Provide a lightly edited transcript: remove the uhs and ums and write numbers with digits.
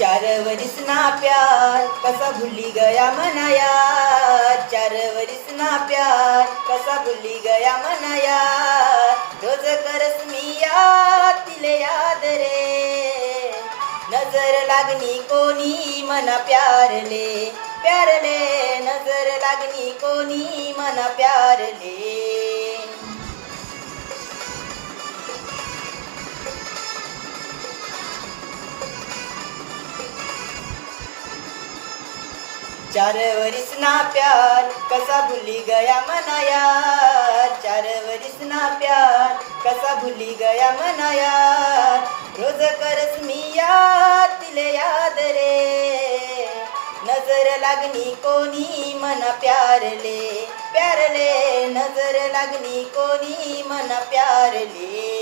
चार वरिस ना प्यार कसा भुली गया मनाया, चार वरिस ना प्यार कसा भुली गया मनाया, रोज करस मी याद तिले याद रे, नजर लागनी कोणी मना प्यारले, प्यारले नजर लागनी कोणी मना प्यारले. चार वरिस ना प्यार कसा भुली गया मनाया, चार वरिस ना प्यार कसा भुली गया मनाया, रोज करस मी याद तिले याद रे, नजर लागनी कोणी मना प्यारले, प्यारले नजर लागनी कोणी मना प्यारले.